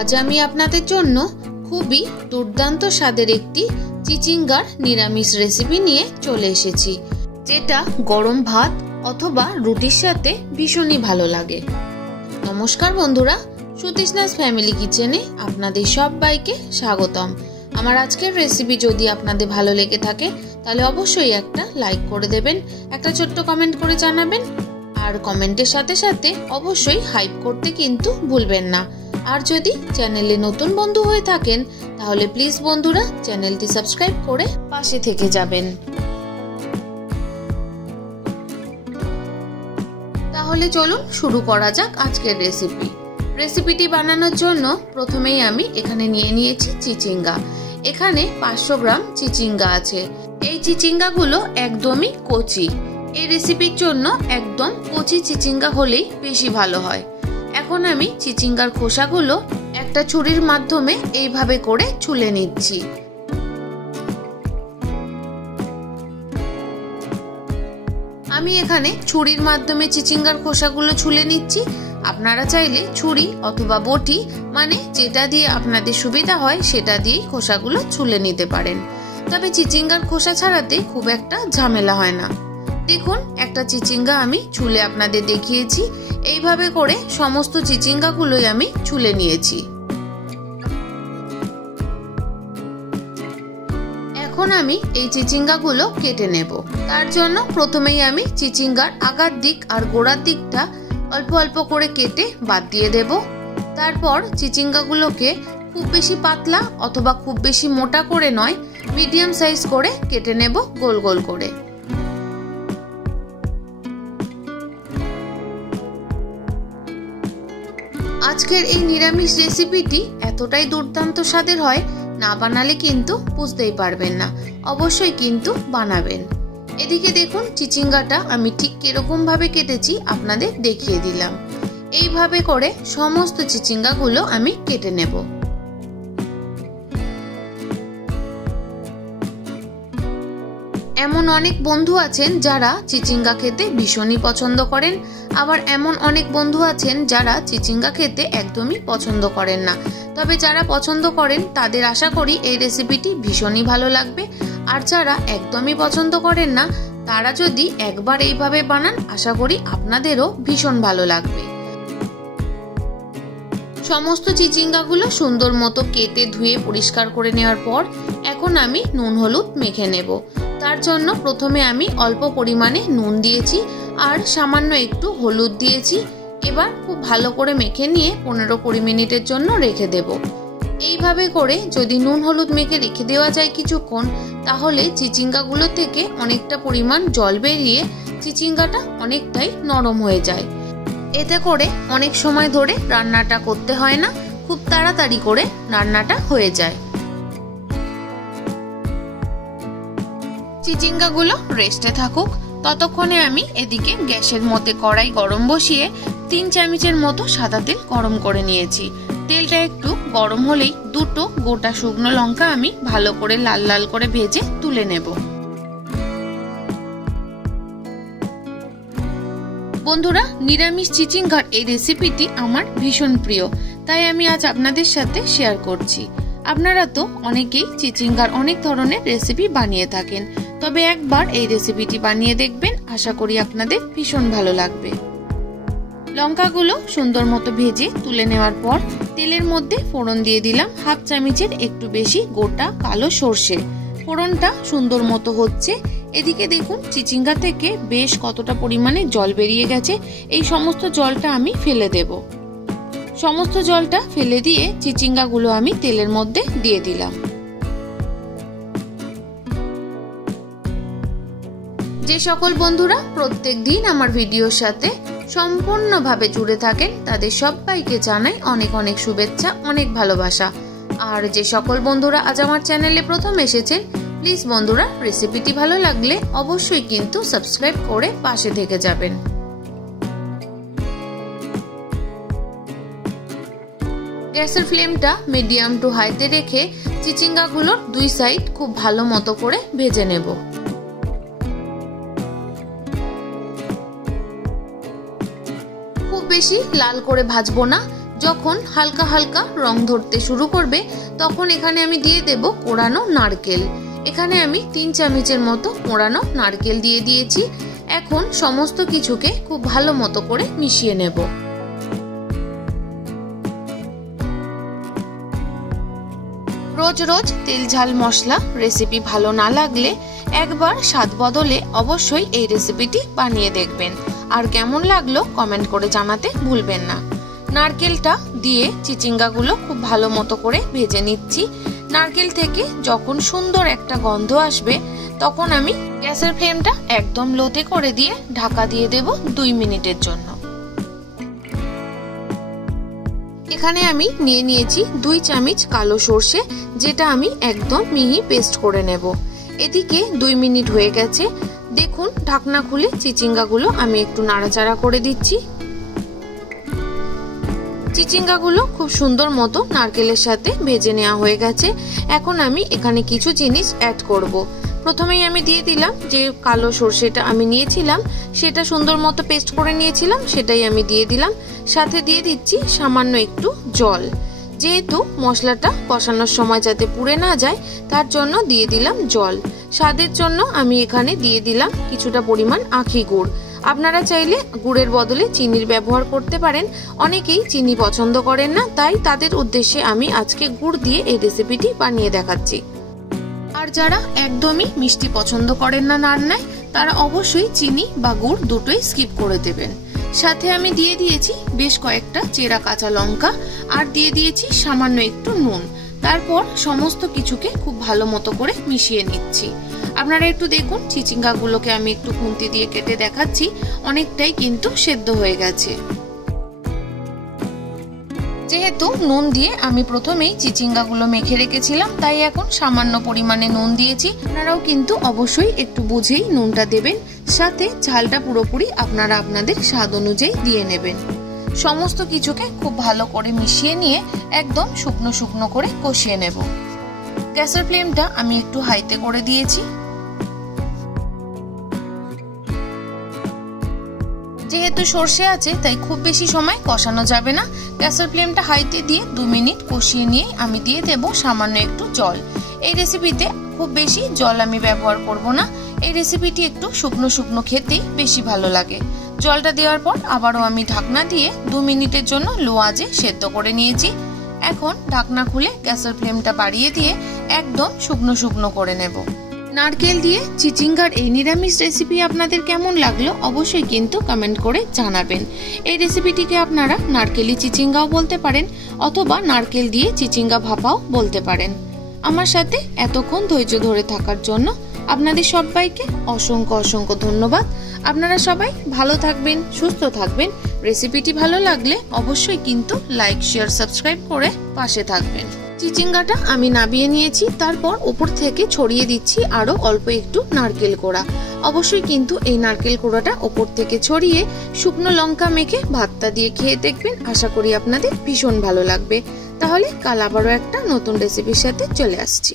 আজ আমি আপনাদের জন্য খুবই দুর্দান্ত স্বাদের একটি চিচিঙ্গার নিরামিষ রেসিপি নিয়ে চলে এসেছি, যেটা গরম ভাত অথবা রুটির সাথে ভীষণই ভালো লাগে। নমস্কার বন্ধুরা, সুতৃষ্ণাস ফ্যামিলি কিচেনে আপনাদের সবাইকে স্বাগতম। আমার আজকের রেসিপি যদি আপনাদের ভালো লেগে থাকে তাহলে অবশ্যই একটা লাইক করে দেবেন, একটা ছোট্ট কমেন্ট করে জানাবেন, আর কমেন্টের সাথে সাথে অবশ্যই হাইপ করতে কিন্তু ভুলবেন না। আর যদি চ্যানেলে নতুন বন্ধু হয়ে থাকেন তাহলে প্লিজ বন্ধুরা চ্যানেলটি সাবস্ক্রাইব করে পাশে থেকে যাবেন। তাহলে চলুন শুরু করা যাক আজকের রেসিপিটি বানানোর জন্য প্রথমেই আমি এখানে নিয়ে নিয়েছি চিচিঙ্গা। এখানে 500 গ্রাম চিচিঙ্গা আছে। এই চিচিঙ্গাগুলো একদমই কচি। এই রেসিপির জন্য একদম কচি চিচিঙ্গা হলেই বেশি ভালো হয়। এখন আমি চিচিঙ্গার খোসাগুলো একটা ছুরির মাধ্যমে এইভাবে করে ছুলে নিচ্ছি। আমি এখানে ছুরির মাধ্যমে চিচিঙ্গার খোসাগুলো ছুলে নিচ্ছি। আপনারা চাইলে ছুরি অথবা বটি, মানে যেটা দিয়ে আপনাদের সুবিধা হয় সেটা দিয়েই খোসাগুলো ছুলে নিতে পারেন। তবে চিচিঙ্গার খোসা ছাড়াতে খুব একটা ঝামেলা হয় না। দেখুন, একটা চিচিঙ্গা আমি ছুলে আপনাদের দেখিয়েছি। এইভাবে করে সমস্ত চিচিঙ্গাগুলোই আমি ছুলে নিয়েছি। এখন আমি এই চিচিঙ্গাগুলো কেটে নেব। তার জন্য প্রথমেই আমি চিচিঙ্গার আগার দিক আর গোড়ার দিকটা অল্প অল্প করে কেটে বাদ দিয়ে দেব। তারপর চিচিঙ্গাগুলোকে খুব বেশি পাতলা অথবা খুব বেশি মোটা করে নয়, মিডিয়াম সাইজ করে কেটে নেব গোল গোল করে। আজকের এই নিরামিষ রেসিপিটি এতটাই দুর্দান্ত স্বাদের হয়, না বানালে কিন্তু বুঝতেই পারবেন না। অবশ্যই কিন্তু বানাবেন। এদিকে দেখুন, চিচিঙ্গাটা আমি ঠিক কিরকম ভাবে কেটেছি আপনাদের দেখিয়ে দিলাম। এইভাবে করে সমস্ত চিচিঙ্গাগুলো আমি কেটে নেব। এমন অনেক বন্ধু আছেন যারা চিচিঙ্গা খেতে ভীষণই পছন্দ করেন, আবার এমন অনেক বন্ধু আছেন যারা চিচিঙ্গা খেতে একদমই পছন্দ করেন না। তবে যারা পছন্দ করেন তাদের আশা করি এই রেসিপিটি ভীষণই ভালো লাগবে। আর যারা একদমই পছন্দ করেন না তারা যদি একবার এইভাবে বানান, আশা করি আপনাদেরও ভীষণ ভালো লাগবে। সমস্ত চিচিঙ্গাগুলো সুন্দর মতো কেটে ধুয়ে পরিষ্কার করে নেওয়ার পর এখন আমি নুন হলুদ মেখে নেব। তার জন্য প্রথমে আমি অল্প পরিমাণে নুন দিয়েছি আর সামান্য একটু হলুদ দিয়েছি। এবার খুব ভালো করে মেখে নিয়ে 15-20 মিনিটের জন্য রেখে দেব। এইভাবে করে যদি নুন হলুদ মেখে রেখে দেওয়া যায় কিছুক্ষণ, তাহলে চিচিঙ্গাগুলো থেকে অনেকটা পরিমাণ জল বেরিয়ে চিচিঙ্গাটা অনেকটাই নরম হয়ে যায়। এতে করে অনেক সময় ধরে রান্নাটা করতে হয় না, খুব তাড়াতাড়ি করে রান্নাটা হয়ে যায়। চিচিঙ্গাগুলো রেস্টে থাকুক, ততক্ষণে আমি এদিকে গ্যাসের মধ্যে কড়াই গরম বসিয়ে 3 চামচের মতো সাদা তেল গরম করে নিয়েছি। তেলটা একটু গরম হলেই দুটো গোটা শুকনো লঙ্কা আমি ভালো করে লাল লাল করে ভেজে তুলে নেব। বন্ধুরা, নিরামিষ চিচিঙ্গার এই রেসিপিটি আমার ভীষণ প্রিয়, তাই আমি আজ আপনাদের সাথে শেয়ার করছি। আপনারা তো অনেকেই চিচিঙ্গার অনেক ধরনের রেসিপি বানিয়ে থাকেন, তবে একবার এই রেসিপিটি বানিয়ে দেখবেন, আশা করি আপনাদের ভীষণ ভালো লাগবে। লঙ্কাগুলো সুন্দর মতো ভেজে তুলে নেওয়ার পর তেলের মধ্যে ফোড়ন দিয়ে দিলাম 1/2 চামচের একটু বেশি গোটা কালো সর্ষে। ফোড়নটা সুন্দর মতো হচ্ছে। এদিকে দেখুন, চিচিঙ্গা থেকে বেশ কতটা পরিমাণে জল বেরিয়ে গেছে। এই সমস্ত জলটা আমি ফেলে দেব। সমস্ত জলটা ফেলে দিয়ে চিচিঙ্গাগুলো আমি তেলের মধ্যে দিয়ে দিলাম। যে সকল বন্ধুরা প্রত্যেক দিন আমার ভিডিওর সাথে সম্পূর্ণভাবে জুড়ে থাকেন তাদের সবাইকে জানাই অনেক অনেক শুভেচ্ছা, অনেক ভালোবাসা। আর যে সকল বন্ধুরা আজ আমার চ্যানেলে প্রথম এসেছেন, প্লিজ বন্ধুরা রেসিপিটি ভালো লাগলে অবশ্যই কিন্তু সাবস্ক্রাইব করে পাশে থেকে যাবেন। গ্যাসের ফ্লেমটা মিডিয়াম টু হাইতে রেখে চিচিঙ্গাগুলোর 2 সাইড খুব ভালো মতো করে ভেজে নেব। খুব বেশি লাল করে ভাজবো না, যখন হালকা হালকা রং ধরতে শুরু করবে তখন এখানে আমি দিয়ে দেব কোড়ানো নারকেল। এখানে আমি 3 চামচের মতো কোড়ানো নারকেল দিয়ে দিয়েছি। এখন সমস্ত কিছুকে খুব ভালো মতো করে মিশিয়ে নেব। রোজ রোজ তেল ঝাল মশলা রেসিপি ভালো না লাগলে একবার স্বাদ বদলে অবশ্যই এই রেসিপিটি বানিয়ে দেখবেন। আর কেমন লাগলো কমেন্ট করে জানাতে ভুলবেন না। নারকেলটা দিয়ে চিচিঙ্গাগুলো খুব ভালো মতো করে ভেজে নিচ্ছি। নারকেল থেকে যখন সুন্দর একটা গন্ধ আসবে তখন আমি গ্যাসের ফ্লেমটা একদম লোতে করে দিয়ে ঢাকা দিয়ে দেব 2 মিনিটের জন্য। এখানে আমি নিয়ে নিয়েছি 2 চামচ কালো সর্ষে, যেটা আমি একদম মিহি পেস্ট করে নেব। এদিকে 2 মিনিট হয়ে গেছে। দেখুন ঢাকনা খুলে চিচিঙ্গাগুলো আমি একটু নাড়াচাড়া করে দিচ্ছি। চিচিঙ্গাগুলো খুব সুন্দর মতো নারকেলের সাথে ভেজে নেওয়া হয়ে গেছে। এখন আমি এখানে কিছু জিনিস অ্যাড করব। প্রথমেই আমি দিয়ে দিলাম যে কালো সর্ষেটা আমি নিয়েছিলাম, সেটা সুন্দর মতো পেস্ট করে নিয়েছিলাম, সেটাই আমি দিয়ে দিলাম। সাথে দিয়ে দিচ্ছি সামান্য একটু জল। যেহেতু মশলাটা কষানোর সময় যাতে পুড়ে না যায় তার জন্য দিয়ে দিলাম জল। স্বাদের জন্য আমি এখানে দিয়ে দিলাম কিছুটা পরিমাণ আখি গুড়। আপনারা চাইলে গুড়ের বদলে চিনির ব্যবহার করতে পারেন। অনেকেই চিনি পছন্দ করেন না, তাই তাদের উদ্দেশ্যে আমি আজকে গুড় দিয়ে এই রেসিপিটি বানিয়ে দেখাচ্ছি। আর যারা একদমই মিষ্টি পছন্দ করেন না রান্নায়, তারা অবশ্যই চিনি বা গুড় দুটোই স্কিপ করে দেবেন। সাথে আমি দিয়ে দিয়েছি বেশ কয়েকটা চেরা কাঁচা লঙ্কা আর দিয়ে দিয়েছি সামান্য একটু নুন। তারপর সমস্ত কিছুকে খুব ভালো মতো করে মিশিয়ে নিচ্ছি। আপনারা একটু দেখুন চিচিঙ্গাগুলোকে আমি একটু খুন্তি দিয়ে কেটে দেখাচ্ছি, অনেকটাই কিন্তু সেদ্ধ হয়ে গেছে। যেহেতু নুন দিয়ে আমি প্রথমেই চিচিঙ্গাগুলো মেখে রেখেছিলাম, তাই এখন সামান্য পরিমাণে নুন দিয়েছি। আপনারাও কিন্তু অবশ্যই একটু বুঝেই নুনটা দেবেন। সাথে ঝালটা পুরোপুরি আপনারা আপনাদের স্বাদ অনুযায়ী দিয়ে নেবেন। সমস্ত কিছুকে খুব ভালো করে মিশিয়ে নিয়ে একদম শুকনো শুকনো করে কষিয়ে নেব। গ্যাসের ফ্লেমটা আমি একটু হাইতে করে দিয়েছি। যেহেতু সর্ষে আছে তাই খুব বেশি সময় কষানো যাবে না। গ্যাসের ফ্লেমটা হাইতে দিয়ে 2 মিনিট কষিয়ে নিয়ে আমি দিয়ে দেব সামান্য একটু জল। এই রেসিপিতে খুব বেশি জল আমি ব্যবহার করব না। এই রেসিপিটি একটু শুকনো শুকনো খেতেই বেশি ভালো লাগে। জলটা দেওয়ার পর আবারও আমি ঢাকনা দিয়ে 2 মিনিটের জন্য লো আঁচে সেদ্ধ করে নিয়েছি। এখন ঢাকনা খুলে গ্যাসের ফ্লেমটা বাড়িয়ে দিয়ে একদম শুকনো শুকনো করে নেব। নারকেল দিয়ে চিচিঙ্গার এই নিরামিষ রেসিপি আপনাদের কেমন লাগলো অবশ্যই কিন্তু কমেন্ট করে জানাবেন। এই রেসিপিটিকে আপনারা নারকেলি চিচিঙ্গাও বলতে পারেন অথবা নারকেল দিয়ে চিচিঙ্গা ভাপাও বলতে পারেন। আমার সাথে এতক্ষণ ধৈর্য ধরে থাকার জন্য আপনাদের সবাইকে অসংখ্য অসংখ্য ধন্যবাদ। আপনারা সবাই ভালো থাকবেন, সুস্থ থাকবেন। রেসিপিটি ভালো লাগলে অবশ্যই কিন্তু লাইক, শেয়ার, সাবস্ক্রাইব করে পাশে থাকবেন। চিচিঙ্গাটা আমি নাবিয়ে নিয়েছি, তারপর উপর থেকে ছড়িয়ে দিচ্ছি আরো অল্প একটু নারকেল কোড়া। অবশ্যই কিন্তু এই নারকেল কোড়াটা উপর থেকে ছড়িয়ে শুকনো লঙ্কা মেখে ভাতটা দিয়ে খেয়ে দেখবেন। আশা করি আপনাদের ভীষণ ভালো লাগবে। তাহলে কাল আবারও একটা নতুন রেসিপির সাথে চলে আসছি।